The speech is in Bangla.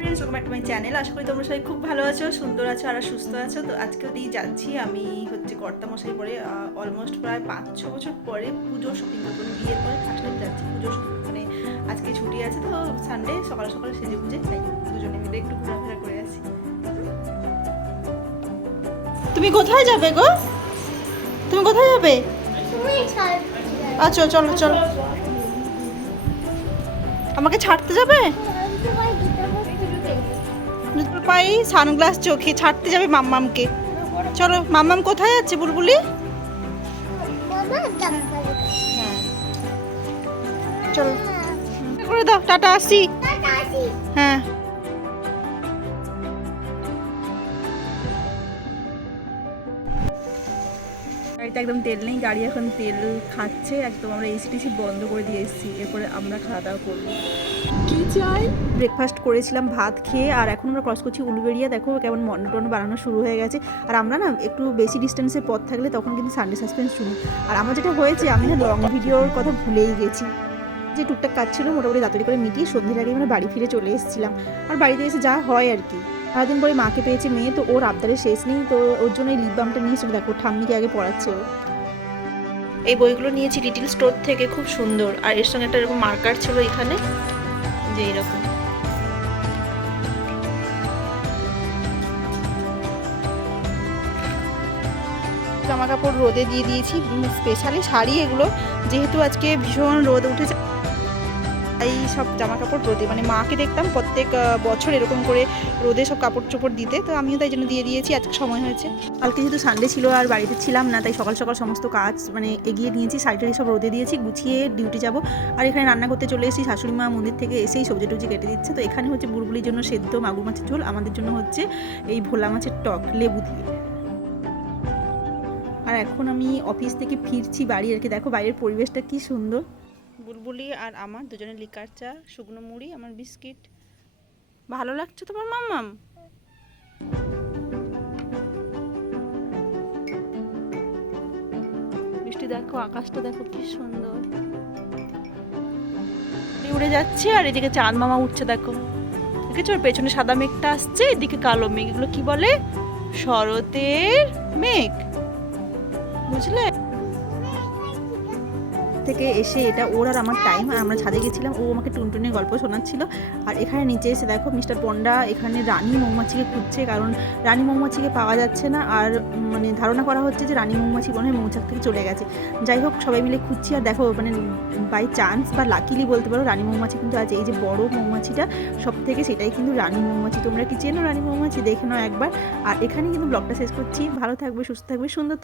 Friends back to my channel আশা করি তোমরা সবাই খুব ভালো আছো সুন্দর আছো আর সুস্থ আছো। তো আজকেও দিয়ে যাচ্ছি আমি হচ্ছে কর্তামশাই পরে অলমোস্ট প্রায় পাঁচ ছ বছর পরে পুজোর শপিং করতে আমি বিয়ের পরে ফার্স্ট টাইম যাচ্ছি পুজোর মানে আজকে ছুটি আছে তো সানডে সকাল সকাল সেজে বুঝে তাই দুজনে মিলে একটু ঘোরাফেরা করে আসি। তুমি কোথায় যাবে গো? তুমি কোথায় যাবে? আচ্ছা চলো চলো। আমাকে ছাড়তে যাবে? পায়ে সানগ্লাস চোখে ছাড়তে যাবে মাম্মামকে। চলো, মাম্মাম কোথায় যাচ্ছে বুলবুলি? চলো। করে দাও, টাটা, আসি। হ্যাঁ। গাড়িতে একদম তেল নেই, গাড়ি এখন তেল খাচ্ছে, একদম আমরা এসি টেসি বন্ধ করে দিয়ে এসেছি, এরপরে আমরা খাওয়া দাওয়া করব। চাই ব্রেকফাস্ট করেছিলাম, ভাত খেয়ে, আর এখন আমরা ক্রস করছি উলুবেড়িয়া। দেখো কেমন মন্ড টন্ড বানানো শুরু হয়ে গেছে। আর আমরা না একটু বেশি ডিস্টেন্সের পথ থাকলে তখন কিন্তু সানডে সাসপেন্স শুনি আর আমার যেটা হয়েছে, আমি না লং ভিডিওর কথা ভুলেই গেছি। যে টুকটাক কাজ ছিল মোটামুটি তাড়াতাড়ি করে মিটিয়ে সন্ধ্যের আগে আমরা বাড়ি ফিরে চলে এসেছিলাম। আর বাড়িতে এসে যা হয় আর কি। সারাদিন পরে মাকে পেয়েছে মেয়ে, তো ওর আবদারের শেষ নেই, তো ওর জন্য এই লিপ বামটা নিয়েছিল দেখো, ঠাম্মিকে আগে পড়াচ্ছে ও। এই বইগুলো নিয়েছি লিটিল স্টোর থেকে, খুব সুন্দর। আর এর সঙ্গে একটা এরকম মার্কার ছিল এখানে। যে এরকম। জামা কাপড় রোদে দিয়ে দিয়েছি স্পেশালি শাড়ি এগুলো। যেহেতু আজকে ভীষণ রোদ উঠেছে এই সব জামা কাপড় রোদে মানে মাকে দেখতাম প্রত্যেক বছর এরকম করে রোদে সব কাপড় চোপড় দিতে। তো আমিও তাই জন্য দিয়ে দিয়েছি, আজকে সময় হয়েছে। কালকে যেহেতু সানডে ছিল আর বাড়িতে ছিলাম না, তাই সকাল সকাল সমস্ত কাজ মানে এগিয়ে নিয়েছি শাড়িটারি সব রোদে দিয়েছি, গুছিয়ে ডিউটি যাব। আর এখানে রান্না করতে চলে এসেছি, শাশুড়ি মা মন্দির থেকে এসেই সবজি টবজি কেটে দিচ্ছে। তো এখানে হচ্ছে বুলবুলির জন্য সেদ্ধ মাগুর মাছের ঝোল, আমাদের জন্য হচ্ছে এই ভোলা মাছের টক, লেবু দিয়ে। আর এখন আমি অফিস থেকে ফিরছি বাড়ি আর কি। দেখো বাইরের পরিবেশটা কি সুন্দর। বুলবুলি আর আমার দুজনের লিকার চা, শুকনো মুড়ি, আমার বিস্কিট। ভালো লাগছে তোমার মাম্মাম? বৃষ্টি দেখো, আকাশটা দেখো কি সুন্দর। উড়ে যাচ্ছে আর এদিকে চাঁদ মামা উঠছে দেখো। দেখেছ ওর পেছনে সাদা মেঘটা আসছে, এদিকে কালো মেঘ। এগুলো কি বলে? শরতের মেঘ। বুঝলে? থেকে এসে এটা ওর আর আমার টাইম আর আমরা ছাদে গেছিলাম, ও আমাকে টুনটুনের গল্প শোনাচ্ছিল। আর এখানে নিচে এসে দেখো মিস্টার পন্ডা, এখানে রানী মৌমাছিকে খুঁজছে, কারণ রানী মৌমাছিকে পাওয়া যাচ্ছে না, আর মানে ধারণা করা হচ্ছে যে রানী মৌমাছি মনে হয় মৌচাক থেকে চলে গেছে। যাই হোক, সবাই মিলে খুঁজছি, আর দেখো মানে বাই চান্স বা লাকিলি বলতে পারো, রানী মৌমাছি কিন্তু আছে। এই যে বড় মৌমাছিটা সব থেকে সেটাই কিন্তু রানী মৌমাছি। তোমরা কি চেনো রানী মৌমাছি? দেখে নাও একবার। আর এখানে কিন্তু ব্লগটা শেষ করছি। ভালো থাকবে, সুস্থ থাকবে, সুন্দর